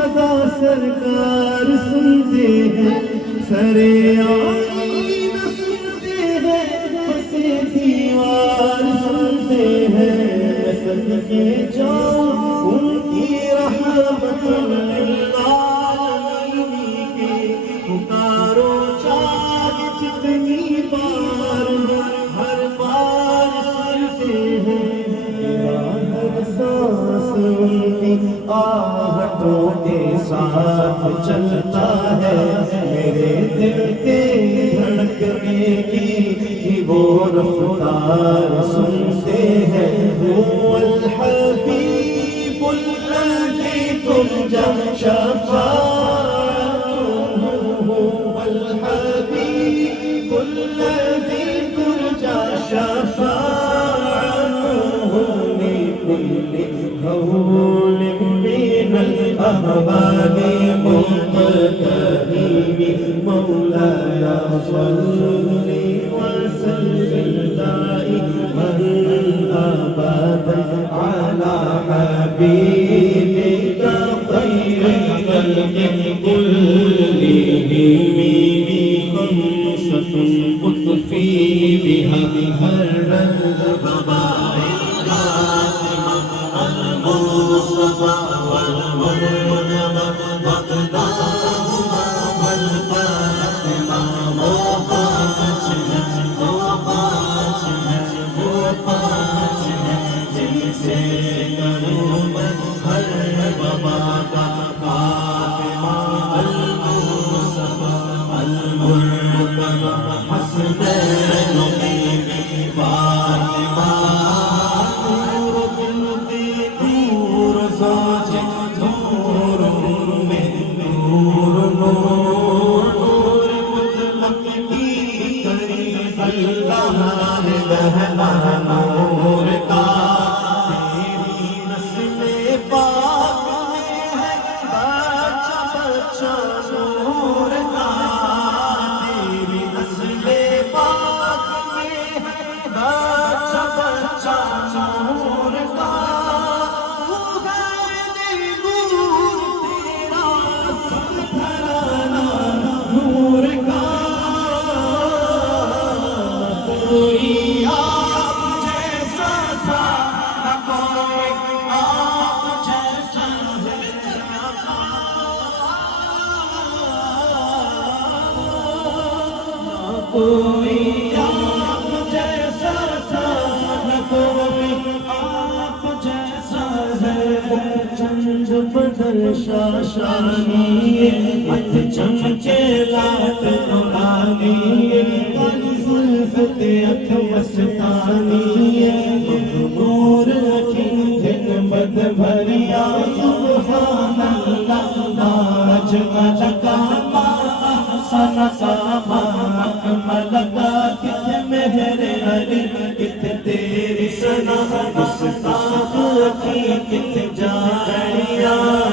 صدا سرکار سنتے ہیں، سرے آئینہ سنتے ہیں، پس دیوار سنتے ہیں، میں صدقے جاؤں ان کی رحمت للعالمین کی، پکارو چاہے جتنی بار ہر بار سنتے ہیں، میرا ہر سانس ان کی آہٹوں کے ساتھ چلتا ہے، میرے دل کے دھڑکنے کی وہ رفتار سنتے ہیں، هو الحبیب الذی ترجى شفاعته، هو الحبیب الذی ترجى شفاعته لكل هول من الأهوال مقتهب، مولاي صل وسلم دائما أبدا على حبيبك خير الخلق كلهم، خمسة أطفي بها هر الربائع، المصطفى والمرتضى مقدامهما والفاطمة، جن سے کروں میں ہر بابا کا، فاطمہ المصطفى المرتضى حسنین کی فاطمہ، نور دل کی نور سوچ، نور میں نور، نور نور مطلق کی کری اللہ ہے بہنا نور کا، تیری نسل پاک میں ہے بچہ بچہ نور کا، تیری نسل پاک میں ہے بچہ بچہ نور کا، تو ہے نور تیرا سب گھرانہ نور کا، کوئی آپ جیسا تھا نہ کوئی آپ جیسا ہے، کوئی آپ جیسا تھا نہ کوئی آپ جیسا ہے، چند بدر شاشانی مت چمکے لات نورانی، کالی زلفت اکھ مستانی، نور رکھی دن بد بھریا، سبحان اللہ آج لگا احسن ساما اکمل کا، کت مہر علی کت تیری سنا، گستاخ کی کت جاڑیاں